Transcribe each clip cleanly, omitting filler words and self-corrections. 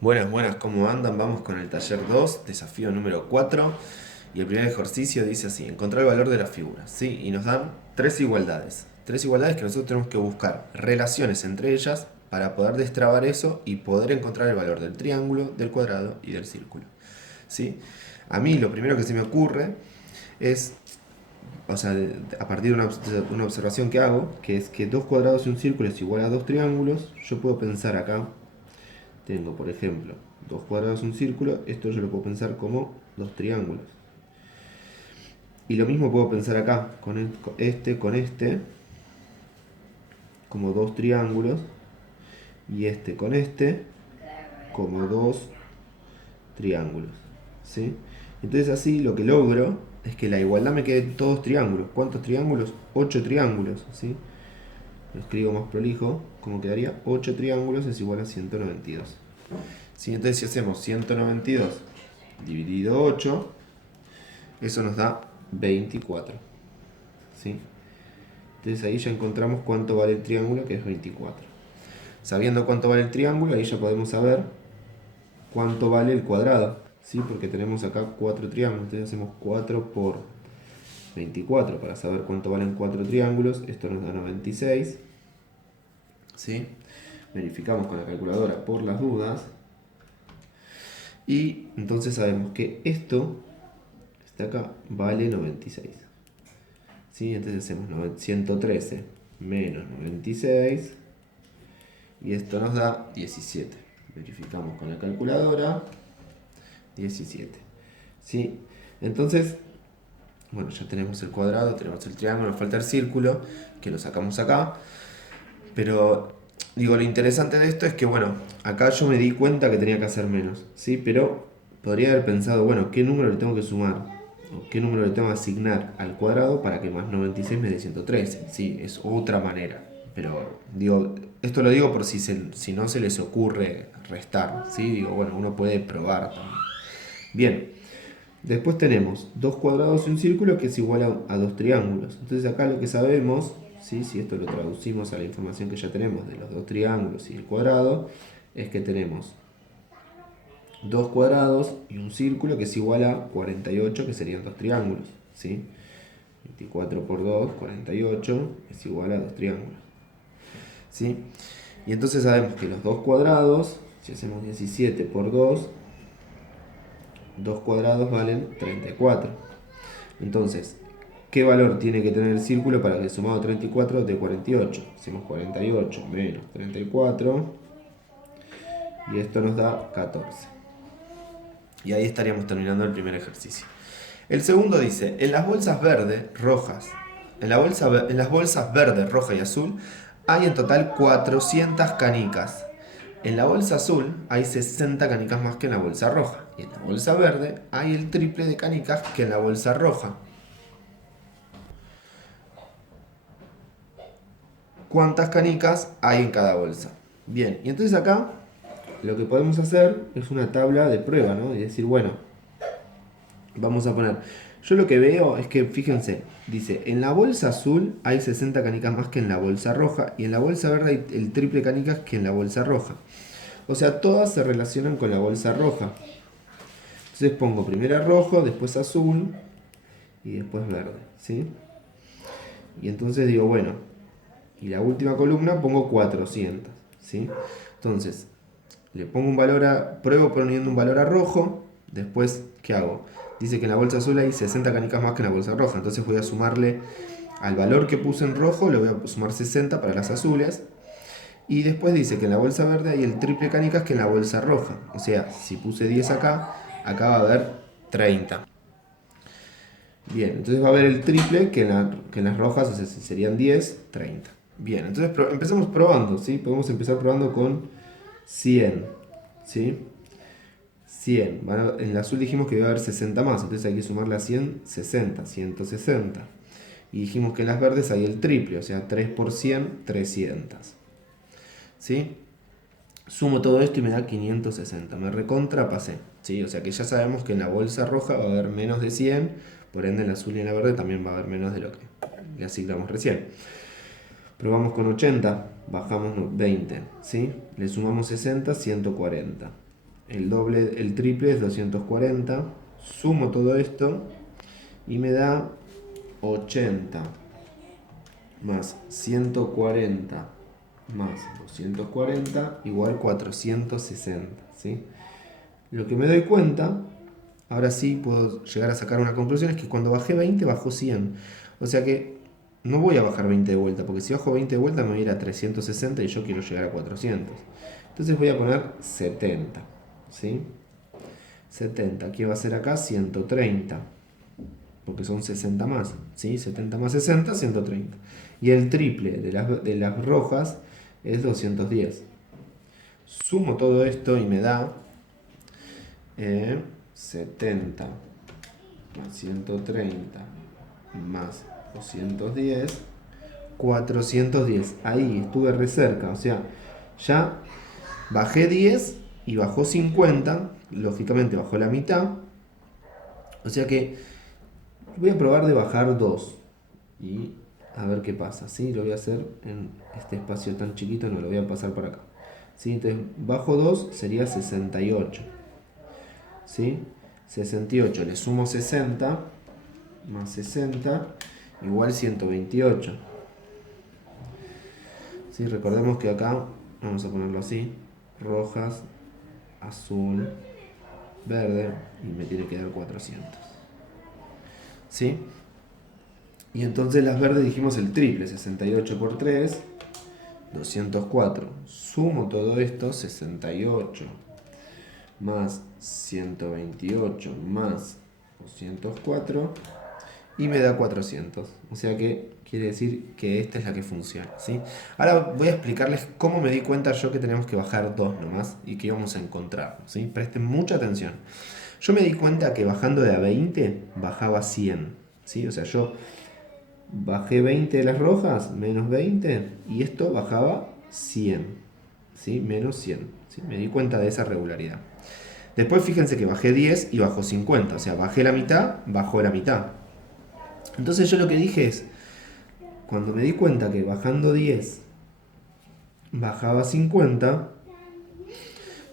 Buenas, buenas, ¿cómo andan? Vamos con el taller 2, desafío número 4. Y el primer ejercicio dice así: encontrar el valor de las figuras, ¿sí? Y nos dan tres igualdades. Tres igualdades que nosotros tenemos que buscar relaciones entre ellas para poder destrabar eso y poder encontrar el valor del triángulo, del cuadrado y del círculo, ¿sí? A mí lo primero que se me ocurre es, o sea, a partir de una observación que hago, que es que dos cuadrados y un círculo es igual a dos triángulos. Yo puedo pensar acá, tengo, por ejemplo, dos cuadrados y un círculo. Esto yo lo puedo pensar como dos triángulos. Y lo mismo puedo pensar acá, con este, como dos triángulos. Y este con este, como dos triángulos. ¿Sí? Entonces así lo que logro es que la igualdad me quede todos triángulos. ¿Cuántos triángulos? 8 triángulos. ¿Sí? Lo escribo más prolijo, como quedaría: 8 triángulos es igual a 192. ¿Sí? Entonces si hacemos 192 dividido 8, eso nos da 24. ¿Sí? Entonces ahí ya encontramos cuánto vale el triángulo, que es 24. Sabiendo cuánto vale el triángulo, ahí ya podemos saber cuánto vale el cuadrado, ¿sí? Porque tenemos acá 4 triángulos. Entonces hacemos 4 por 24 para saber cuánto valen 4 triángulos. Esto nos da 96. ¿Sí? Verificamos con la calculadora por las dudas. Y entonces sabemos que esto, está acá, vale 96. ¿Sí? Entonces hacemos 113 menos 96. Y esto nos da 17. Verificamos con la calculadora. 17. ¿Sí? Entonces, bueno, ya tenemos el cuadrado, tenemos el triángulo, nos falta el círculo, que lo sacamos acá. Pero, digo, lo interesante de esto es que, bueno, acá yo me di cuenta que tenía que hacer menos, ¿sí? Pero podría haber pensado, bueno, ¿qué número le tengo que sumar? ¿O qué número le tengo que asignar al cuadrado para que más 96 me dé 113? Sí, es otra manera. Pero, digo, esto lo digo por si no se les ocurre restar, ¿sí? Digo, bueno, uno puede probar también. Bien, después tenemos dos cuadrados y un círculo, que es igual a dos triángulos. Entonces acá lo que sabemos, ¿sí? Si esto lo traducimos a la información que ya tenemos de los dos triángulos y el cuadrado, es que tenemos dos cuadrados y un círculo que es igual a 48, que serían dos triángulos, ¿sí? 24 por 2, 48, es igual a dos triángulos, ¿sí? Y entonces sabemos que los dos cuadrados, si hacemos 17 por 2, dos cuadrados valen 34. Entonces, ¿qué valor tiene que tener el círculo para que sumado 34 dé 48? Hacemos 48 menos 34 y esto nos da 14. Y ahí estaríamos terminando el primer ejercicio. El segundo dice: en las bolsas verdes, rojas, en las bolsas verde, roja y azul hay en total 400 canicas. En la bolsa azul hay 60 canicas más que en la bolsa roja. Y en la bolsa verde hay el triple de canicas que en la bolsa roja. ¿Cuántas canicas hay en cada bolsa? Bien, y entonces acá lo que podemos hacer es una tabla de prueba, ¿no? Y decir, bueno, vamos a poner. Yo lo que veo es que, fíjense, dice: en la bolsa azul hay 60 canicas más que en la bolsa roja, y en la bolsa verde hay el triple canicas que en la bolsa roja. O sea, todas se relacionan con la bolsa roja. Entonces pongo primero rojo, después azul y después verde, ¿sí? Y entonces digo, bueno, y la última columna pongo 400, ¿sí? Entonces, le pongo un valor pruebo poniendo un valor a rojo. Después, ¿qué hago? Dice que en la bolsa azul hay 60 canicas más que en la bolsa roja. Entonces voy a sumarle al valor que puse en rojo, le voy a sumar 60 para las azules. Y después dice que en la bolsa verde hay el triple canicas que en la bolsa roja. O sea, si puse 10 acá, acá va a haber 30. Bien, entonces va a haber el triple que en las rojas, o sea, si serían 10, 30. Bien, entonces empezamos probando, ¿sí? Podemos empezar probando con 100, ¿sí? 100. En el azul dijimos que iba a haber 60 más, entonces hay que sumarle a 100, 60, 160. Y dijimos que en las verdes hay el triple, o sea, 3 por 100, 300. ¿Sí? Sumo todo esto y me da 560. Me recontrapasé, ¿sí? O sea que ya sabemos que en la bolsa roja va a haber menos de 100, por ende en la azul y en la verde también va a haber menos de lo que le asignamos recién. Probamos con 80, bajamos 20, ¿sí? Le sumamos 60, 140. el doble, el triple es 240. Sumo todo esto y me da 80 más 140 más 240 igual 460, ¿sí? Lo que me doy cuenta, ahora sí puedo llegar a sacar una conclusión, es que cuando bajé 20 bajó 100. O sea que no voy a bajar 20 de vuelta, porque si bajo 20 de vuelta me voy a ir a 360 y yo quiero llegar a 400. Entonces voy a poner 70, ¿sí? 70, ¿qué va a ser acá? 130, porque son 60 más, ¿sí? 70 más 60, 130. Y el triple de las rojas es 210. Sumo todo esto y me da 70 más 130 más 210, 410. Ahí estuve re cerca, o sea, ya bajé 10 y bajó 50, lógicamente bajó la mitad. O sea que voy a probar de bajar 2 y a ver qué pasa, ¿sí? Lo voy a hacer en este espacio tan chiquito, no lo voy a pasar por acá, ¿sí? Entonces bajo 2 sería 68, ¿sí? 68, le sumo 60 más 60 igual 128, ¿sí? Recordemos que acá, vamos a ponerlo así, rojas, azul, verde, y me tiene que dar 400, ¿sí? Y entonces las verdes dijimos el triple, 68 por 3, 204. Sumo todo esto, 68 más 128 más 204 y me da 400. O sea que quiere decir que esta es la que funciona, ¿sí? Ahora voy a explicarles cómo me di cuenta yo que tenemos que bajar 2 nomás y que íbamos a encontrar, ¿sí? Presten mucha atención. Yo me di cuenta que bajando de a 20 bajaba 100, ¿sí? O sea, yo bajé 20 de las rojas, menos 20, y esto bajaba 100, ¿sí? Menos 100, ¿sí? Me di cuenta de esa regularidad. Después fíjense que bajé 10 y bajó 50, o sea, bajé la mitad, bajó la mitad. Entonces yo lo que dije es, cuando me di cuenta que bajando 10 bajaba 50,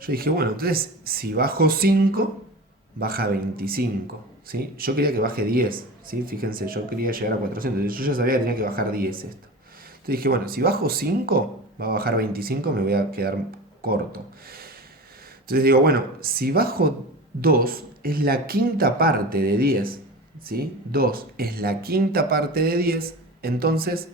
yo dije, bueno, entonces si bajo 5, baja 25, ¿sí? Yo quería que baje 10, ¿sí? Fíjense, yo quería llegar a 400, yo ya sabía que tenía que bajar 10 esto. Entonces dije, bueno, si bajo 5, va a bajar 25, me voy a quedar corto. Entonces digo, bueno, si bajo 2, es la quinta parte de 10, ¿sí? 2 es la quinta parte de 10, entonces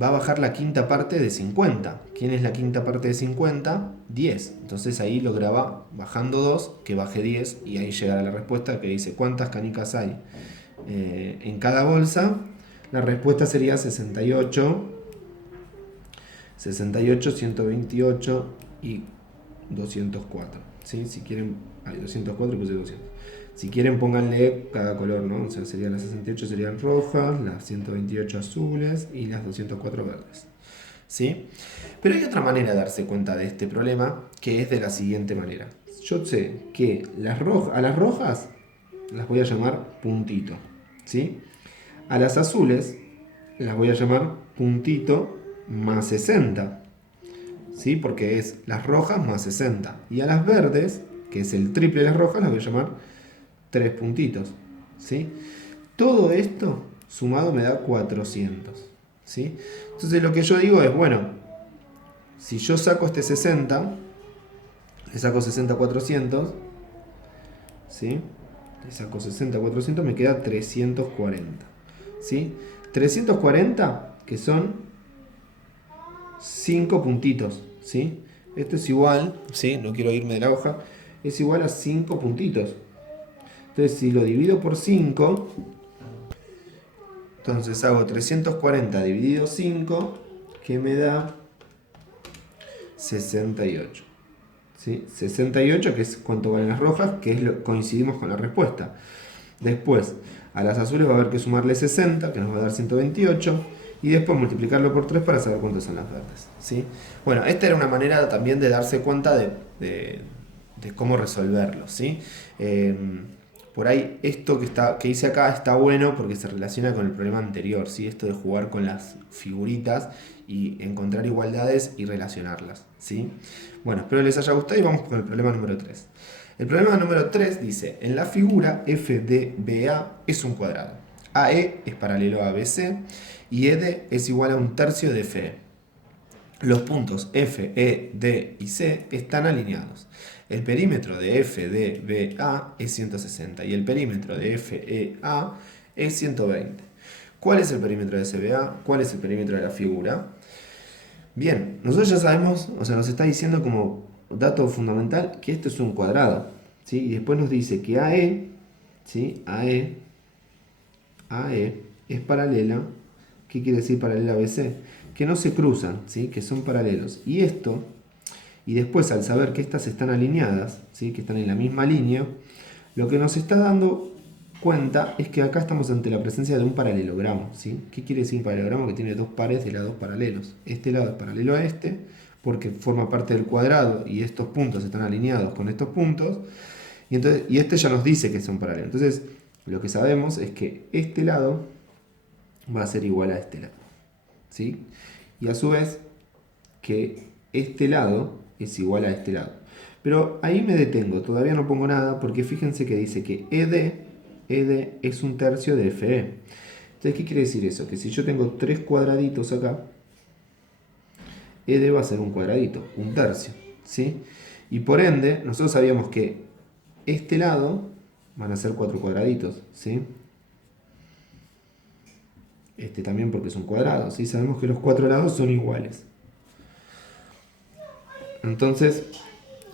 va a bajar la quinta parte de 50. ¿Quién es la quinta parte de 50? 10. Entonces ahí lograba, bajando 2, que baje 10 y ahí llegará la respuesta que dice ¿cuántas canicas hay en cada bolsa? La respuesta sería 68, 128 y 204. ¿Sí? Si quieren, hay 204 y puse 200. Si quieren pónganle cada color, ¿no? O sea, serían las 68 serían rojas, las 128 azules y las 204 verdes. ¿Sí? Pero hay otra manera de darse cuenta de este problema, que es de la siguiente manera. Yo sé que a las rojas las voy a llamar puntito, ¿sí? A las azules las voy a llamar puntito más 60, ¿sí? Porque es las rojas más 60. Y a las verdes, que es el triple de las rojas, las voy a llamar 3 puntitos, ¿sí? Todo esto sumado me da 400, ¿sí? Entonces lo que yo digo es, bueno, si yo saco este 60, le saco 60 a 400, ¿sí? Le saco 60 a 400, me queda 340, ¿sí? 340, que son 5 puntitos, ¿sí? Esto es igual, ¿sí? No quiero irme de la hoja, es igual a 5 puntitos. Entonces si lo divido por 5, entonces hago 340 dividido 5, que me da 68. ¿Sí? 68, que es cuánto valen las rojas, que es coincidimos con la respuesta. Después, a las azules va a haber que sumarle 60, que nos va a dar 128, y después multiplicarlo por 3 para saber cuántas son las verdes, ¿sí? Bueno, esta era una manera también de darse cuenta de cómo resolverlo, ¿sí? por ahí esto que hice acá está bueno porque se relaciona con el problema anterior, ¿sí? Esto de jugar con las figuritas y encontrar igualdades y relacionarlas, ¿sí? Bueno, espero les haya gustado y vamos con el problema número 3. El problema número 3 dice, en la figura FDBA es un cuadrado, AE es paralelo a ABC y ED es igual a un tercio de FE. Los puntos F, E, D y C están alineados. El perímetro de FDBA es 160 y el perímetro de FEA es 120. ¿Cuál es el perímetro de SBA? ¿Cuál es el perímetro de la figura? Bien, nosotros ya sabemos, o sea, nos está diciendo como dato fundamental que esto es un cuadrado, ¿sí? Y después nos dice que AE, ¿sí? AE es paralela. ¿Qué quiere decir paralela a BC? Que no se cruzan, ¿sí? Que son paralelos. Y esto, y después al saber que estas están alineadas, ¿sí? Que están en la misma línea, lo que nos está dando cuenta es que acá estamos ante la presencia de un paralelogramo, ¿sí? ¿Qué quiere decir un paralelogramo? Que tiene dos pares de lados paralelos. Este lado es paralelo a este, porque forma parte del cuadrado y estos puntos están alineados con estos puntos, y este ya nos dice que son paralelos. Entonces, lo que sabemos es que este lado va a ser igual a este lado, ¿sí? Y a su vez, que este lado es igual a este lado. Pero ahí me detengo, todavía no pongo nada, porque fíjense que dice que ED es un tercio de FE. Entonces, ¿qué quiere decir eso? Que si yo tengo tres cuadraditos acá, ED va a ser un cuadradito, un tercio, ¿sí? Y por ende, nosotros sabíamos que este lado van a ser cuatro cuadraditos, ¿sí? Este también porque es un cuadrado, ¿sí? Sabemos que los cuatro lados son iguales. Entonces,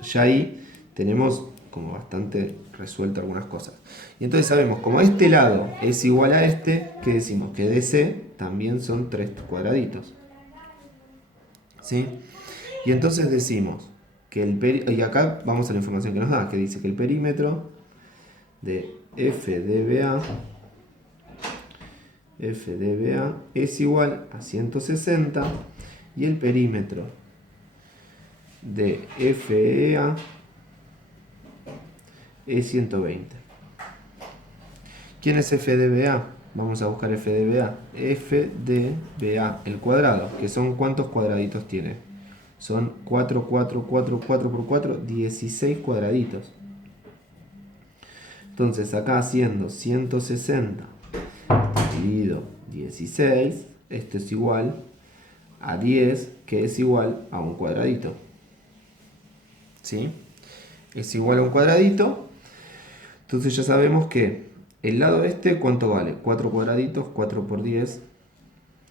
ya ahí tenemos como bastante resuelto algunas cosas. Y entonces sabemos, como este lado es igual a este, que decimos que DC también son tres cuadraditos, ¿sí? Y entonces decimos que y acá vamos a la información que nos da, que dice que el perímetro de FDBA es igual a 160 y el perímetro de FEA es 120. ¿Quién es FDBA? Vamos a buscar FDBA. FDBA, el cuadrado, que son ¿cuántos cuadraditos tiene? Son 4, 4, 4, 4 por 4, 16 cuadraditos. Entonces acá haciendo 160 dividido 16, esto es igual a 10, que es igual a un cuadradito, ¿sí? Es igual a un cuadradito. Entonces ya sabemos que el lado este, ¿cuánto vale? 4 cuadraditos, 4 por 10,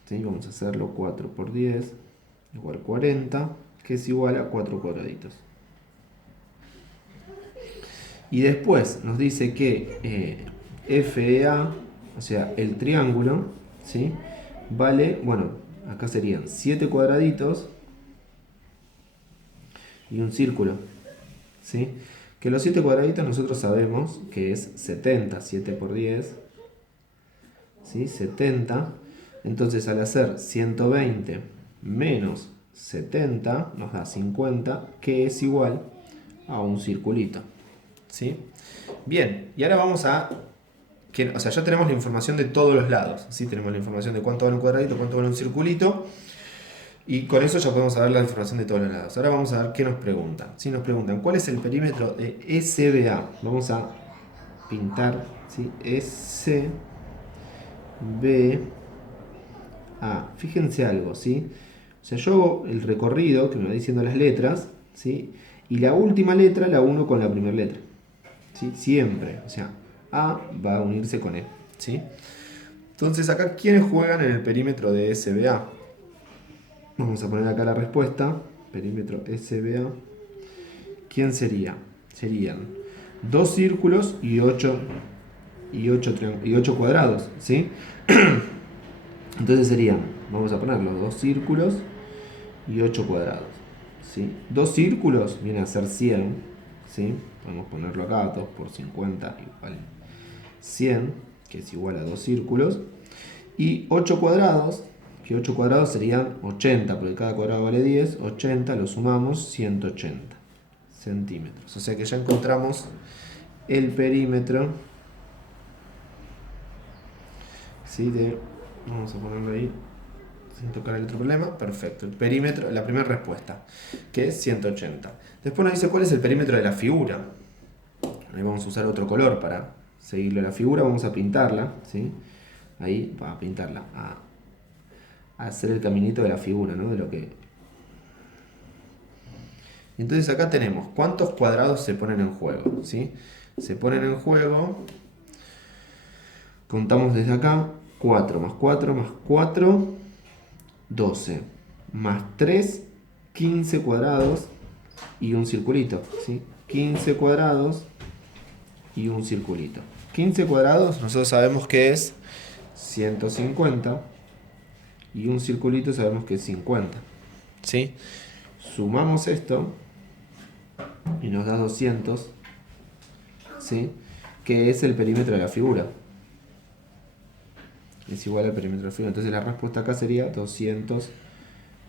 ¿sí? Vamos a hacerlo 4 por 10, igual 40, que es igual a 4 cuadraditos. Y después nos dice que FEA, o sea, el triángulo, ¿sí? Vale, bueno, acá serían 7 cuadraditos y un círculo, ¿sí? Que los 7 cuadraditos nosotros sabemos que es 70, 7 por 10, ¿sí? 70. Entonces al hacer 120 menos 70 nos da 50, que es igual a un circulito, ¿sí? Bien, y ahora vamos a... o sea, ya tenemos la información de todos los lados, ¿sí? Tenemos la información de cuánto vale un cuadradito, cuánto vale un circulito. Y con eso ya podemos saber la información de todos los lados. Ahora vamos a ver qué nos preguntan. Si nos preguntan cuál es el perímetro de SBA, vamos a pintar, ¿sí? SBA. Fíjense algo, ¿sí? O sea, yo hago el recorrido que me va diciendo las letras, ¿sí? Y la última letra la uno con la primera letra, ¿sí? Siempre. O sea, A va a unirse con E, ¿sí? Entonces acá, ¿quiénes juegan en el perímetro de SBA? Vamos a poner acá la respuesta. Perímetro SBA. ¿Quién sería? Serían 2 círculos y 8 cuadrados, ¿sí? Entonces serían, vamos a ponerlo, 2 círculos y 8 cuadrados, ¿sí? 2 círculos viene a ser 100, ¿sí? Podemos ponerlo acá, 2 por 50 igual 100, que es igual a 2 círculos. Y 8 cuadrados, que 8 cuadrados serían 80, porque cada cuadrado vale 10, 80 lo sumamos, 180 centímetros. O sea que ya encontramos el perímetro ¿sí? Vamos a ponerlo ahí sin tocar el otro problema. Perfecto. El perímetro, la primera respuesta, que es 180. Después nos dice cuál es el perímetro de la figura. Ahí vamos a usar otro color para seguirle la figura. Vamos a pintarla, ¿sí? Ahí va a pintarla, a hacer el caminito de la figura, ¿no? De lo que... Entonces acá tenemos cuántos cuadrados se ponen en juego, ¿sí? Se ponen en juego, contamos desde acá, 4 más 4 más 4, 12, más 3, 15 cuadrados y un circulito, ¿sí? 15 cuadrados y un circulito. 15 cuadrados nosotros sabemos que es 150 y un circulito sabemos que es 50, ¿sí? Sumamos esto y nos da 200, ¿sí? Que es el perímetro de la figura. Es igual al perímetro de la figura. Entonces la respuesta acá sería 200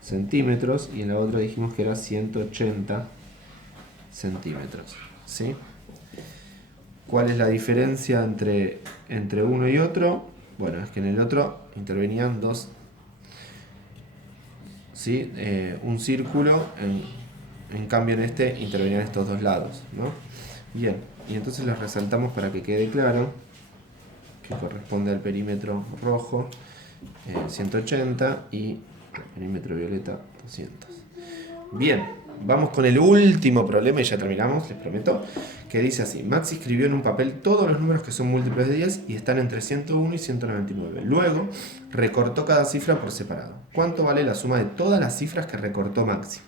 centímetros y en la otra dijimos que era 180 centímetros, ¿sí? ¿Cuál es la diferencia entre uno y otro? Bueno, es que en el otro intervenían dos, ¿sí? Un círculo, en cambio en este intervenían estos dos lados, ¿no? Bien, y entonces los resaltamos para que quede claro que corresponde al perímetro rojo 180 y al perímetro violeta 200. Bien, vamos con el último problema y ya terminamos, les prometo, que dice así: Maxi escribió en un papel todos los números que son múltiplos de 10 y están entre 101 y 199. Luego recortó cada cifra por separado. ¿Cuánto vale la suma de todas las cifras que recortó Maxi?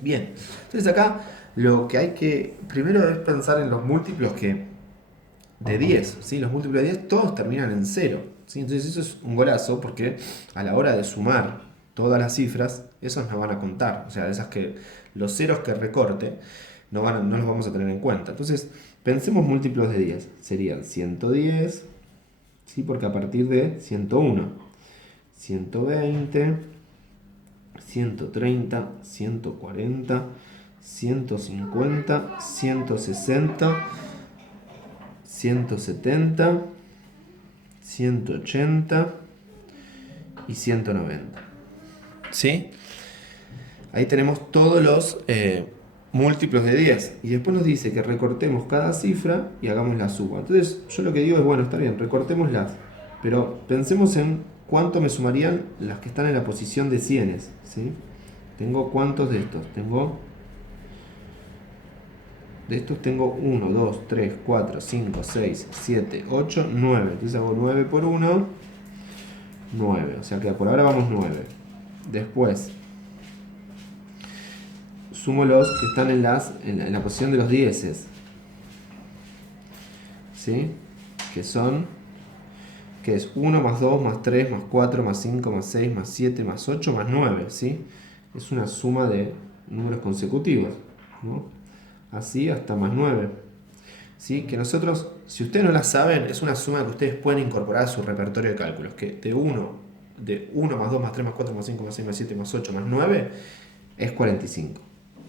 Bien, entonces acá lo que hay que primero es pensar en los múltiplos de 10, ¿sí? Los múltiplos de 10 todos terminan en 0, ¿sí? Entonces eso es un golazo porque a la hora de sumar todas las cifras, esos no van a contar. O sea, esas que los ceros que recorte no los vamos a tener en cuenta. Entonces, pensemos múltiplos de 10. Serían 110, ¿sí? Porque a partir de 101, 120, 130, 140, 150, 160, 170, 180 y 190. ¿Sí? Ahí tenemos todos los múltiplos de 10. Y después nos dice que recortemos cada cifra y hagamos la suma. Entonces yo lo que digo es, bueno, está bien, recortémoslas. Pero pensemos en cuánto me sumarían las que están en la posición de cienes, ¿sí? Tengo cuántos de estos. De estos tengo 1, 2, 3, 4, 5, 6, 7, 8, 9. Entonces hago 9 por 1, 9. O sea que por ahora vamos 9. Después sumo los que están en la posición de los dieces, ¿sí? Que es 1 más 2 más 3 más 4 más 5 más 6 más 7 más 8 más 9, ¿sí? Es una suma de números consecutivos, ¿no? Así hasta más 9, ¿sí? Que nosotros, si ustedes no la saben, es una suma que ustedes pueden incorporar a su repertorio de cálculos, que de 1 más 2 más 3 más 4 más 5 más 6 más 7 más 8 más 9 es 45,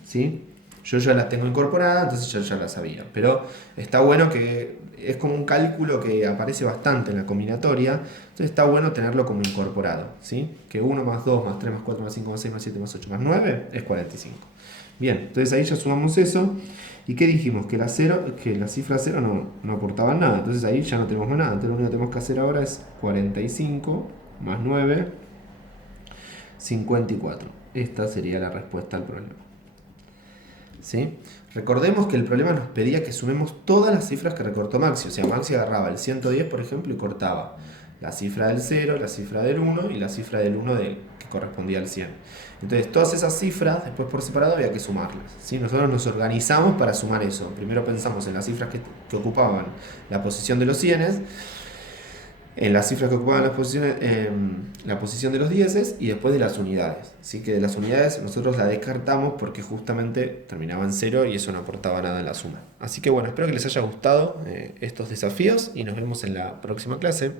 ¿sí? Yo ya las tengo incorporadas, entonces yo ya las sabía. Pero está bueno que es como un cálculo que aparece bastante en la combinatoria. Entonces está bueno tenerlo como incorporado, ¿sí? Que 1 más 2 más 3 más 4 más 5 más 6 más 7 más 8 más 9 es 45. Bien, entonces ahí ya sumamos eso. ¿Y qué dijimos? Que la cifra 0 no aportaba nada. Entonces ahí ya no tenemos más nada. Entonces lo único que tenemos que hacer ahora es 45 más 9, 54. Esta sería la respuesta al problema, ¿sí? Recordemos que el problema nos pedía que sumemos todas las cifras que recortó Maxi. O sea, Maxi agarraba el 110, por ejemplo, y cortaba la cifra del 0, la cifra del 1 y la cifra del 1 que correspondía al 100. Entonces, todas esas cifras, después por separado, había que sumarlas, ¿sí? Nosotros nos organizamos para sumar eso. Primero pensamos en las cifras que ocupaban la posición de los cienes, en las cifras que ocupaban la posición de los dieces y después de las unidades. Así que de las unidades nosotros la descartamos porque justamente terminaba en 0 y eso no aportaba nada en la suma. Así que bueno, espero que les haya gustado estos desafíos y nos vemos en la próxima clase.